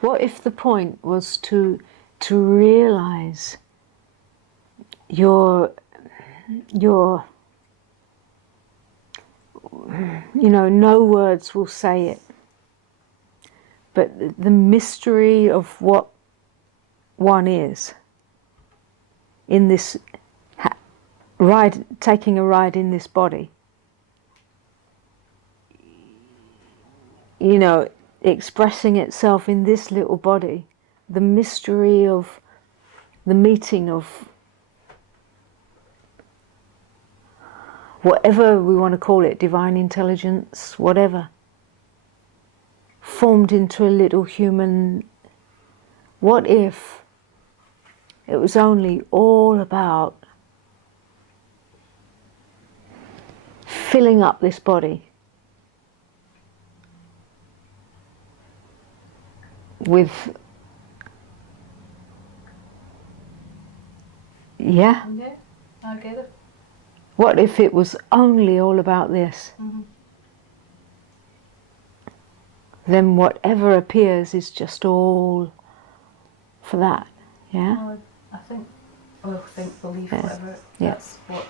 What if the point was to realize your no words will say it, but the mystery of what one is in this ride, taking a ride in this body, expressing itself in this little body, the mystery of the meeting of whatever we want to call it, divine intelligence, whatever, formed into a little human. What if it was only all about filling up this body with, Yeah, I get it. What if it was only all about this? Mm-hmm. Then whatever appears is just all for that, yeah? Well, I think, believe, Yeah. whatever, Yeah. that's what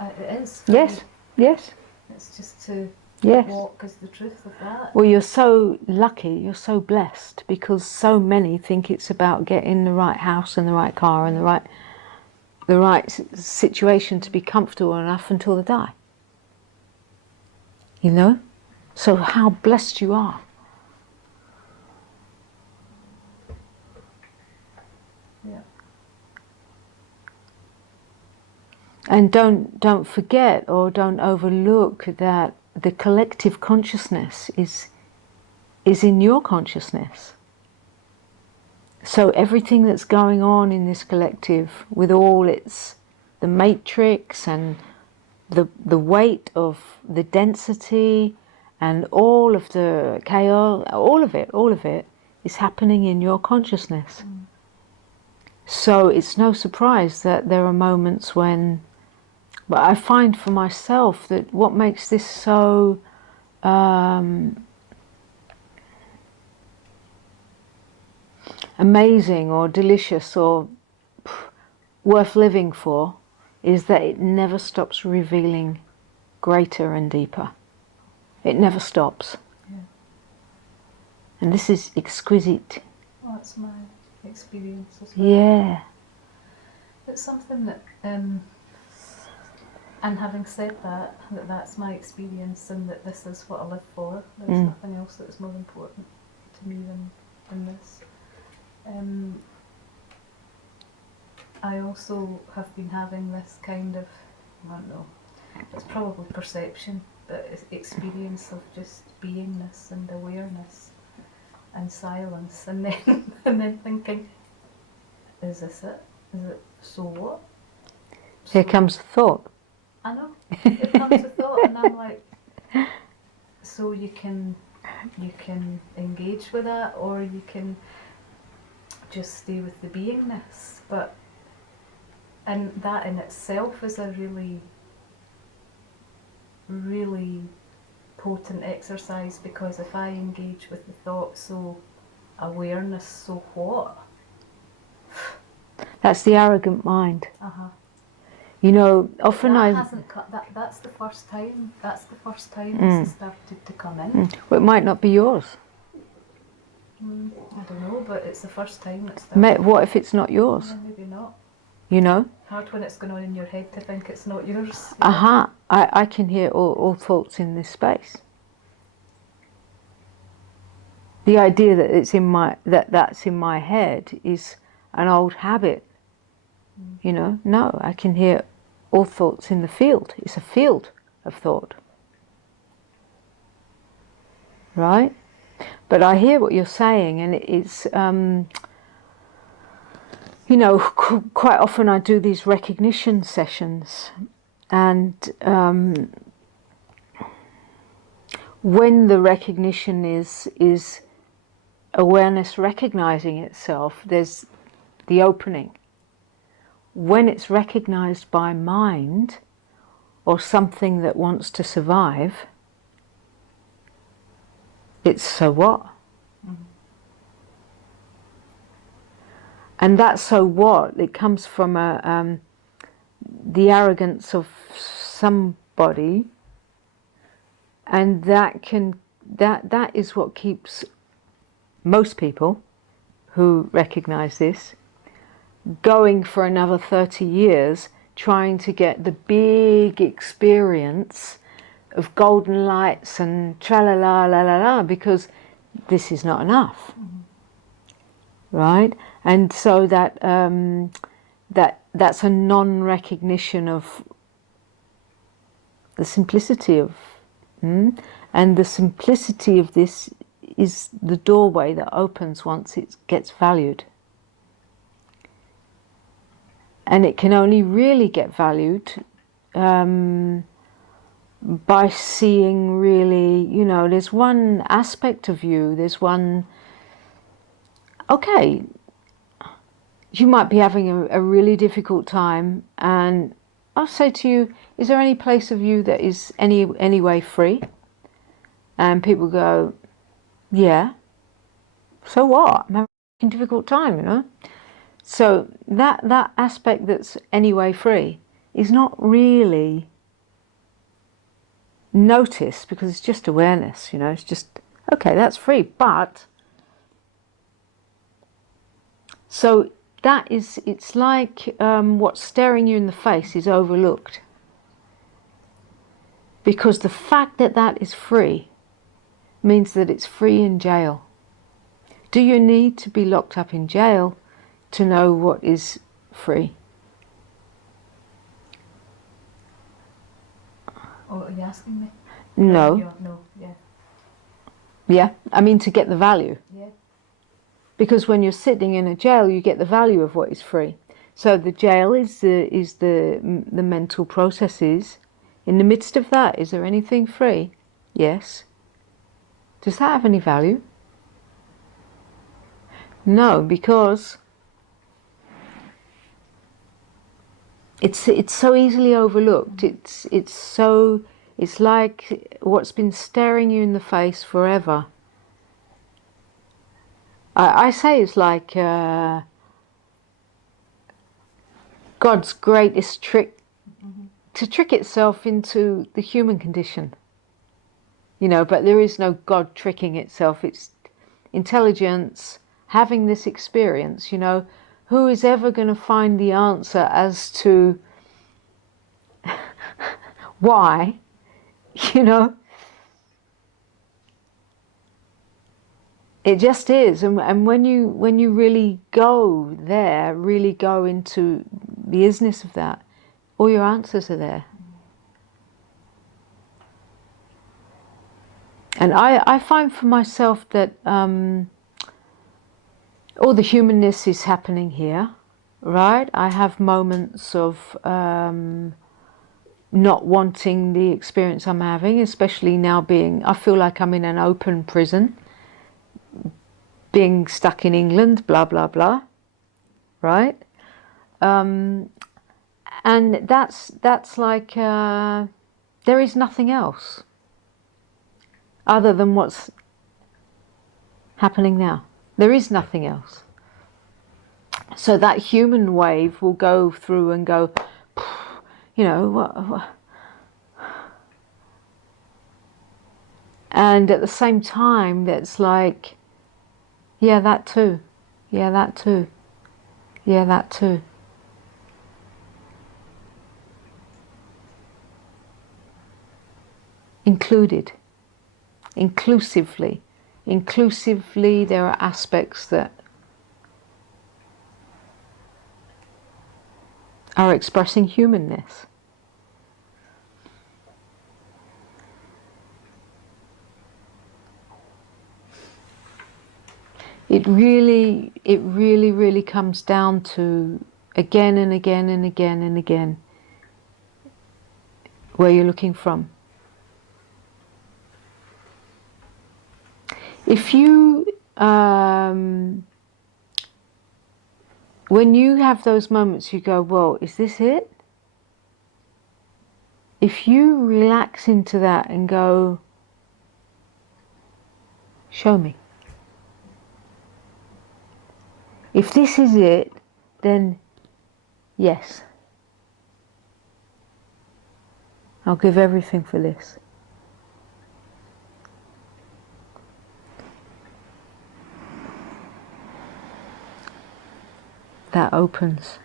it is. Yes, yes. It's just to Yes. walk as the truth of that. Well, you're so lucky, you're so blessed, because so many think it's about getting the right house and the right car and the right situation to be comfortable enough until they die. You know? So how blessed you are. Yeah. And don't forget or don't overlook that the collective consciousness is in your consciousness. So everything that's going on in this collective, with all the matrix and the weight of the density and all of the chaos, all of it is happening in your consciousness. Mm. So it's no surprise that there are moments when, but I find for myself that what makes this so amazing or delicious or worth living for is that it never stops revealing greater and deeper. It never stops. Yeah. And this is exquisite. Well, that's my experience as well. Yeah. It's something that, and having said that that's my experience and that this is what I live for. There's nothing else that is more important to me than this. I also have been having this kind of, I don't know, it's probably perception, but it's experience of just beingness and awareness and silence, and then and then thinking, is this it? Is it? So what? Here comes the thought. I know. Here comes the thought, and I'm like, so you can engage with that, or you can just stay with the beingness. But and that in itself is a really, really potent exercise, because if I engage with the thought, so awareness, so what? That's the arrogant mind. Uh-huh. You know, often that's the first time. That's the first time this has started to come in. Well, it might not be yours. I don't know, but it's the first time it's started. What if it's not yours? Yeah, maybe not. You know? Hard when it's going on in your head to think it's not yours. Aha! I can hear all thoughts in this space. The idea that that's in my head is an old habit. You know? No, I can hear all thoughts in the field. It's a field of thought. Right? But I hear what you're saying, and it's, you know, quite often I do these recognition sessions, and when the recognition is awareness recognizing itself, there's the opening. When it's recognized by mind or something that wants to survive, it's so what? And that's so what? It comes from the arrogance of somebody, and that is what keeps most people who recognize this going for another 30 years, trying to get the big experience of golden lights and tra-la-la, la-la-la, because this is not enough. Right? And so that's a non-recognition of the simplicity of, and the simplicity of this is the doorway that opens once it gets valued. And it can only really get valued by seeing really, there's one aspect of you, there's one, okay, you might be having a really difficult time, and I'll say to you, is there any place of you that is any way free? And people go, yeah, so what? I'm having a difficult time, So that aspect that's anyway free is not really noticed, because it's just awareness, it's just, okay, that's free. But so it's like what's staring you in the face is overlooked, because the fact that that is free means that it's free in jail. Do you need to be locked up in jail to know what is free? Oh, are you asking me? No. No, yeah. Yeah, I mean to get the value. Yeah. Because when you're sitting in a jail, you get the value of what is free. So the jail is the mental processes. In the midst of that, is there anything free? Yes. Does that have any value? No, because it's so easily overlooked. It's like what's been staring you in the face forever. I say it's like God's greatest trick to trick itself into the human condition. But there is no God tricking itself. It's intelligence having this experience. Who is ever going to find the answer as to why? It just is. And when you really go there, really go into the isness of that, all your answers are there. And I find for myself that all the humanness is happening here, right? I have moments of not wanting the experience I'm having, especially now I feel like I'm in an open prison, being stuck in England, blah, blah, blah, right? And that's like, there is nothing else other than what's happening now. There is nothing else. So that human wave will go through and go, what? And at the same time, that's like, yeah, that too. Yeah, that too. Yeah, that too. Included. Inclusively. Inclusively, there are aspects that are expressing humanness. It really comes down to again and again and again and again where you're looking from. If you, when you have those moments, you go, well, is this it? If you relax into that and go, show me. If this is it, then yes, I'll give everything for this. That opens.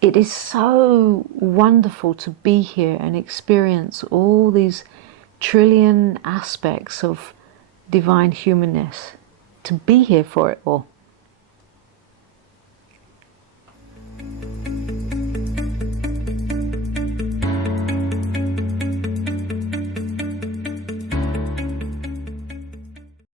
It is so wonderful to be here and experience all these trillion aspects of divine humanness, to be here for it all.